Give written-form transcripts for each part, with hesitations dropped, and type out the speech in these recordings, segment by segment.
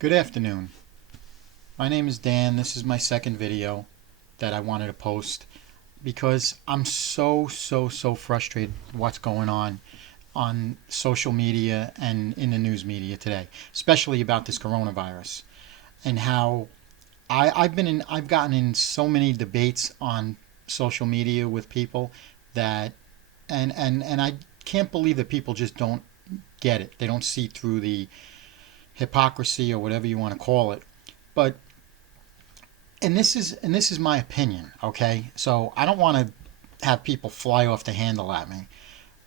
Good afternoon. My name is Dan. This is my second video that I wanted to post because I'm so frustrated with what's going on social media and in the news media today, especially about this coronavirus and how I've gotten in so many debates on social media with people that and I can't believe that people just don't get it. They don't see through the hypocrisy or whatever you want to call it. But this is my opinion, okay? So I don't want to have people fly off the handle at me,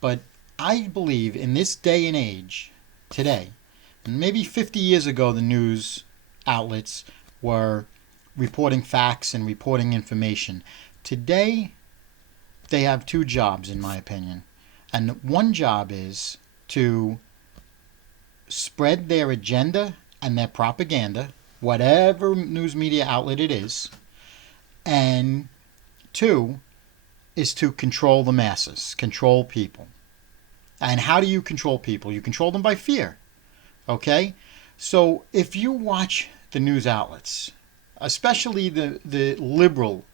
but I believe in this day and age today, and maybe 50 years ago the news outlets were reporting facts and reporting information. Today they have two jobs in my opinion. And one job is to spread their agenda and their propaganda, whatever news media outlet it is, and two is to control the masses, control people. And how do you control people? You control them by fear. Okay? So if you watch the news outlets, especially the liberal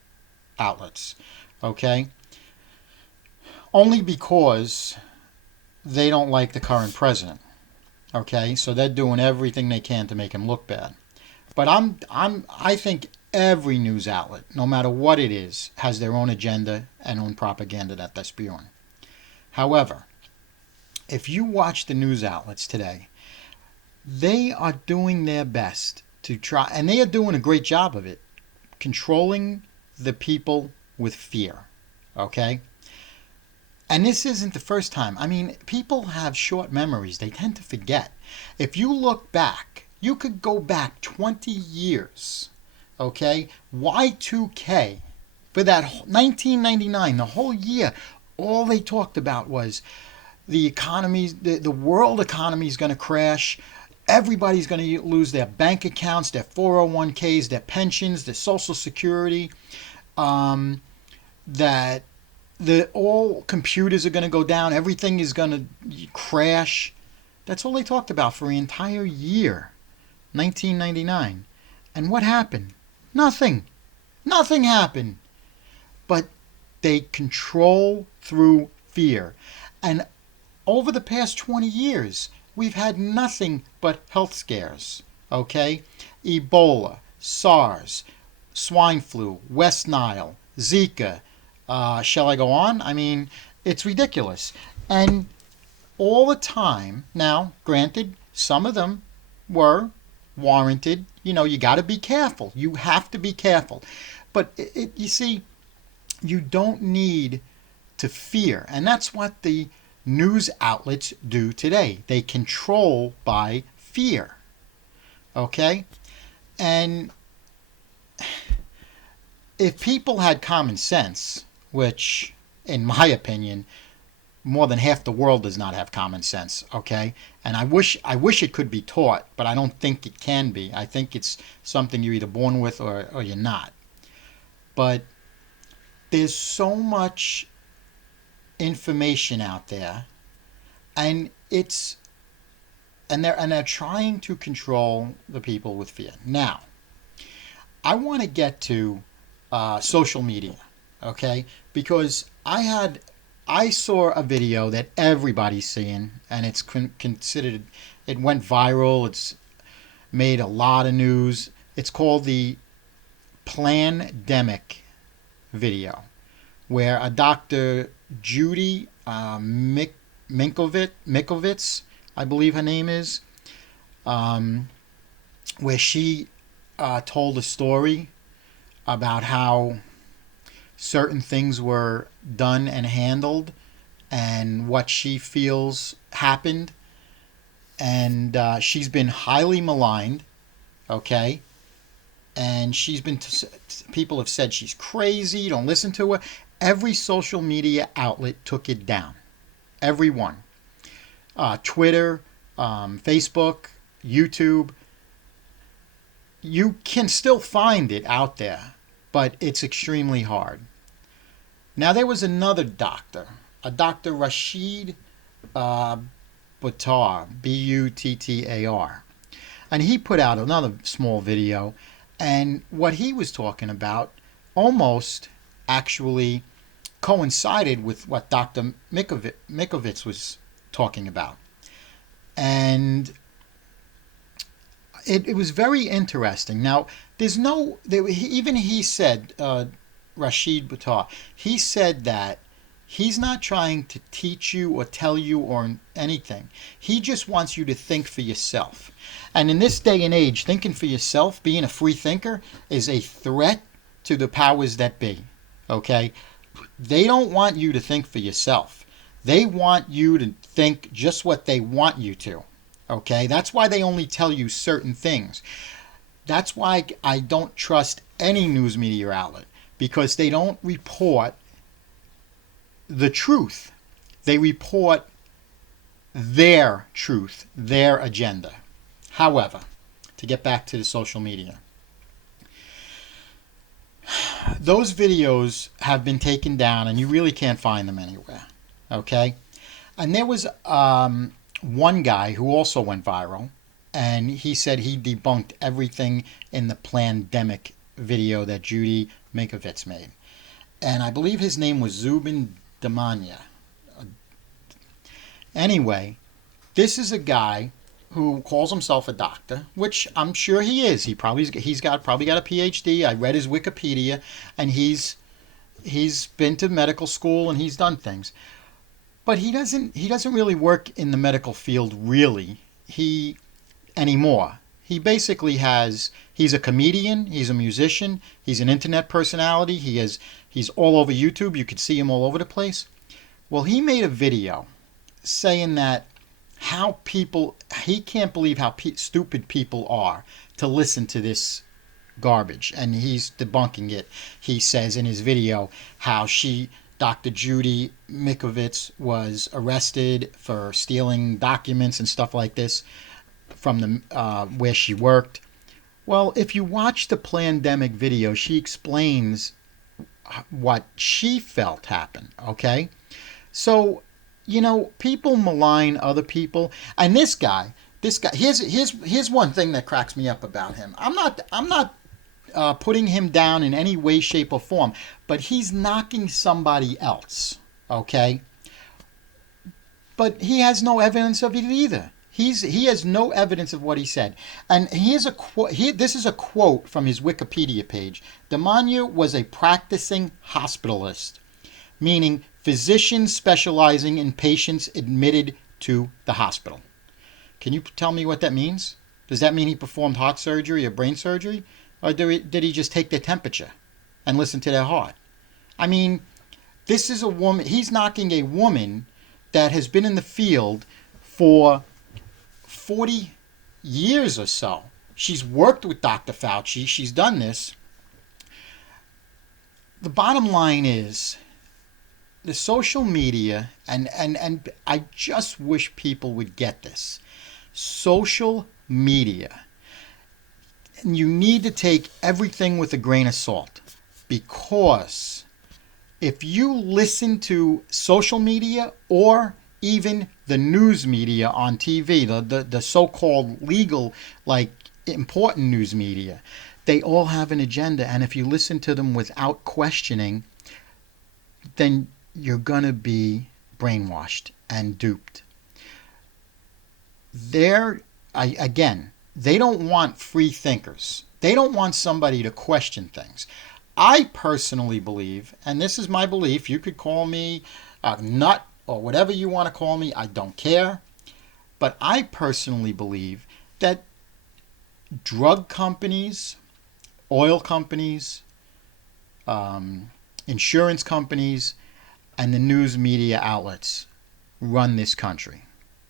outlets, okay, only because they don't like the current president. Okay, so they're doing everything they can to make him look bad. But I think every news outlet, no matter what it is, has their own agenda and own propaganda that they're spewing. However, if you watch the news outlets today, they are doing their best to try, and they are doing a great job of it, controlling the people with fear. Okay? And this isn't the first time. I mean, people have short memories. They tend to forget. If you look back, you could go back 20 years, okay? Y2K, for that 1999, the whole year, all they talked about was the economy, the world economy is going to crash. Everybody's going to lose their bank accounts, their 401ks, their pensions, their social security, that all computers are going to go down, everything is going to crash. That's all they talked about for the entire year, 1999. And what happened? Nothing. Nothing happened. But they control through fear. And over the past 20 years, we've had nothing but health scares. Okay? Ebola, SARS, swine flu, West Nile, Zika. Shall I go on? I mean, it's ridiculous. And all the time, now, granted, some of them were warranted. You know, you got to be careful. You have to be careful. But you see, you don't need to fear. And that's what the news outlets do today. They control by fear. Okay? And if people had common sense, which, in my opinion, more than half the world does not have common sense, okay? And I wish it could be taught, but I don't think it can be. I think it's something you're either born with or you're not. But there's so much information out there, and they're trying to control the people with fear. Now, I want to get to social media, okay? Because I saw a video that everybody's seeing, and it's considered, it went viral. It's made a lot of news. It's called the Plandemic video, where a Dr. Judy Mikovits, I believe her name is, where she told a story about how certain things were done and handled and what she feels happened. And she's been highly maligned, okay? And people have said she's crazy, don't listen to her. Every social media outlet took it down. Every one. Twitter, Facebook, YouTube. You can still find it out there, but it's extremely hard. Now, there was another doctor, a Dr. Rashid Buttar, Buttar. And he put out another small video, and what he was talking about almost actually coincided with what Dr. Mikovits was talking about. And it was very interesting. Now, even he said, Rashid Buttar, he said that he's not trying to teach you or tell you or anything. He just wants you to think for yourself. And in this day and age, thinking for yourself, being a free thinker, is a threat to the powers that be. Okay? They don't want you to think for yourself. They want you to think just what they want you to. Okay? That's why they only tell you certain things. That's why I don't trust any news media outlet, because they don't report the truth. They report their truth, their agenda. However, to get back to the social media, those videos have been taken down and you really can't find them anywhere. Okay? And there was one guy who also went viral, and he said he debunked everything in the Plandemic video that Judy Mikovits made. And I believe his name was Zubin Damania. Anyway, this is a guy who calls himself a doctor, which I'm sure he is. He's probably got a PhD. I read his Wikipedia, and he's been to medical school and he's done things. But he doesn't really work in the medical field really anymore. He basically he's a comedian, he's a musician, he's an internet personality, he's all over YouTube. You could see him all over the place. Well, he made a video saying that he can't believe how stupid people are to listen to this garbage, and he's debunking it. He says in his video how Dr. Judy Mikovits, was arrested for stealing documents and stuff like this from where she worked. Well, if you watch the Plandemic video, she explains what she felt happened, okay? So, people malign other people, and this guy, here's one thing that cracks me up about him. I'm not putting him down in any way, shape, or form, but he's knocking somebody else, okay? But he has no evidence of it either. He has no evidence of what he said. And here's a quote. This is a quote from his Wikipedia page. Damania was a practicing hospitalist, meaning physician specializing in patients admitted to the hospital. Can you tell me what that means? Does that mean he performed heart surgery or brain surgery? Or did he just take their temperature and listen to their heart? I mean, this is a woman. He's knocking a woman that has been in the field for 40 years or so. She's worked with Dr. Fauci. She's done this. The bottom line is the social media, and I just wish people would get this. Social media. And you need to take everything with a grain of salt, because if you listen to social media or even the news media on TV, the so-called legal, like important news media, they all have an agenda, and if you listen to them without questioning, then you're going to be brainwashed and duped. They don't want free thinkers. They don't want somebody to question things. I personally believe, and this is my belief, you could call me a nut or whatever you want to call me, I don't care. But I personally believe that drug companies, oil companies, insurance companies, and the news media outlets run this country.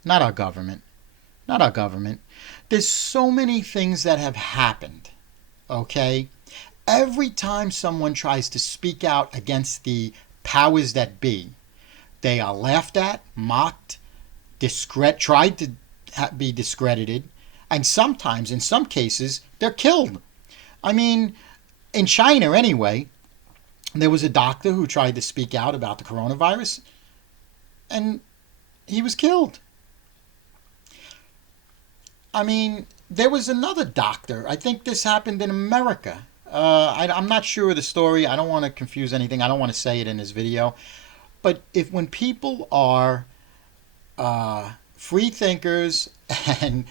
Not our government. Not our government. There's so many things that have happened, okay? Every time someone tries to speak out against the powers that be, they are laughed at, mocked, tried to be discredited, and sometimes, in some cases, they're killed. I mean, in China anyway, there was a doctor who tried to speak out about the coronavirus, and he was killed. I mean, there was another doctor. I think this happened in America. I'm not sure of the story. I don't want to confuse anything. I don't want to say it in this video. But if when people are free thinkers and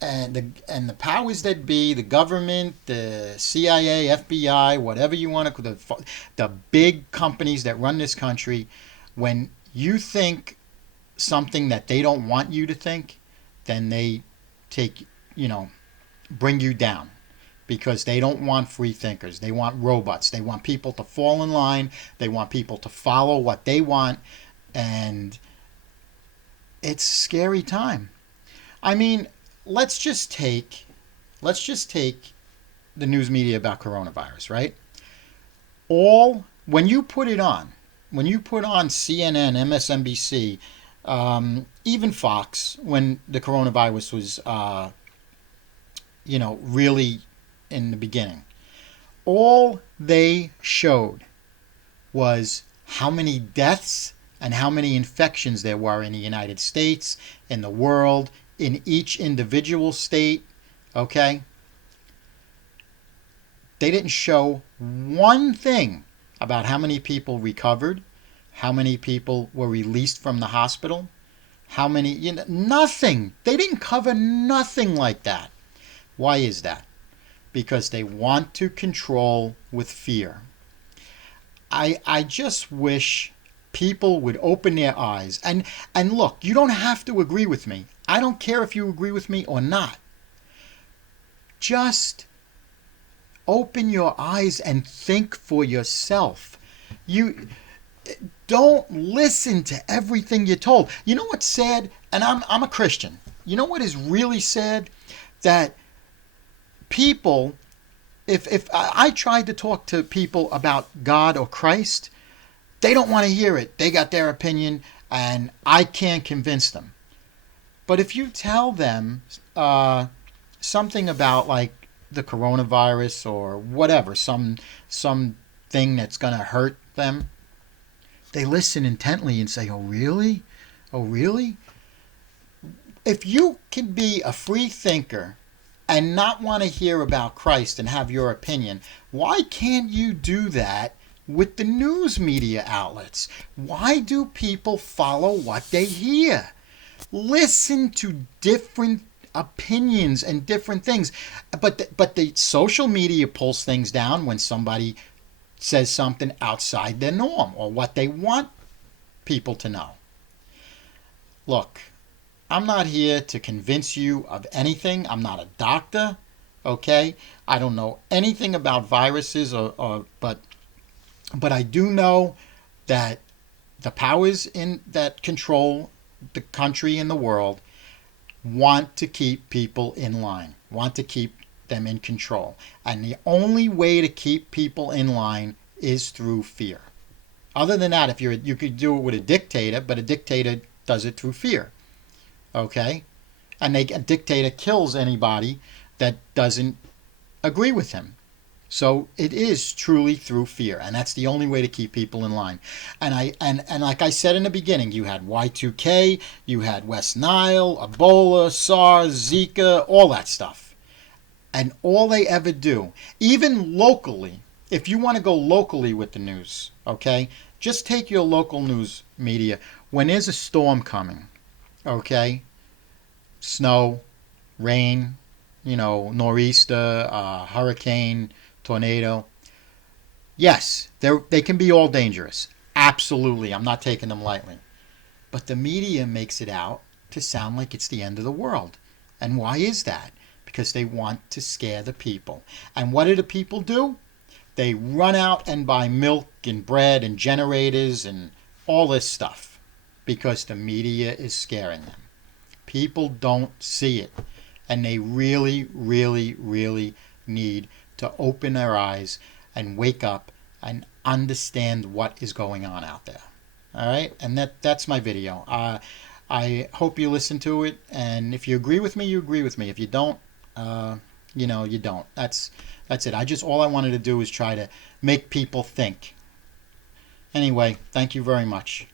the powers that be, the government, the CIA, FBI, whatever you want to, the big companies that run this country, when you think something that they don't want you to think, then they take, bring you down, because they don't want free thinkers. They want robots. They want people to fall in line. They want people to follow what they want. And it's a scary time. I mean, let's just take the news media about coronavirus, right? All when you put on CNN, MSNBC, even Fox, when the coronavirus was, really in the beginning, all they showed was how many deaths and how many infections there were in the United States, in the world, in each individual state, okay? They didn't show one thing about how many people recovered, how many people were released from the hospital, how many, nothing. They didn't cover nothing like that. Why is that? Because they want to control with fear. I just wish people would open their eyes. And look, you don't have to agree with me. I don't care if you agree with me or not. Just open your eyes and think for yourself. You don't listen to everything you're told. You know what's sad? And I'm a Christian. You know what is really sad? That people, if I tried to talk to people about God or Christ, they don't want to hear it. They got their opinion, and I can't convince them. But if you tell them something about like the coronavirus or whatever, some thing that's going to hurt them, they listen intently and say, "Oh, really? Oh, really?" If you can be a free thinker and not want to hear about Christ and have your opinion, why can't you do that with the news media outlets? Why do people follow what they hear? Listen to different opinions and different things. But the social media pulls things down when somebody says something outside their norm or what they want people to know. Look, I'm not here to convince you of anything. I'm not a doctor, okay? I don't know anything about viruses but I do know that the powers that control the country and the world want to keep people in line, want to keep them in control. And the only way to keep people in line is through fear. Other than that, you could do it with a dictator, but a dictator does it through fear. Okay? And a dictator kills anybody that doesn't agree with him. So it is truly through fear, and that's the only way to keep people in line. And like I said in the beginning, you had Y2K, you had West Nile, Ebola, SARS, Zika, all that stuff. And all they ever do, even locally, if you want to go locally with the news, okay, just take your local news media. When there's a storm coming, okay, snow, rain, nor'easter, hurricane, tornado. Yes, they can be all dangerous. Absolutely, I'm not taking them lightly. But the media makes it out to sound like it's the end of the world. And why is that? Because they want to scare the people. And what do the people do? They run out and buy milk and bread and generators and all this stuff because the media is scaring them. People don't see it. And they really, really, really need to open their eyes and wake up and understand what is going on out there. All right? And that's my video. I hope you listen to it. And if you agree with me, you agree with me. If you don't, you don't. That's it. All I wanted to do is try to make people think. Anyway, thank you very much.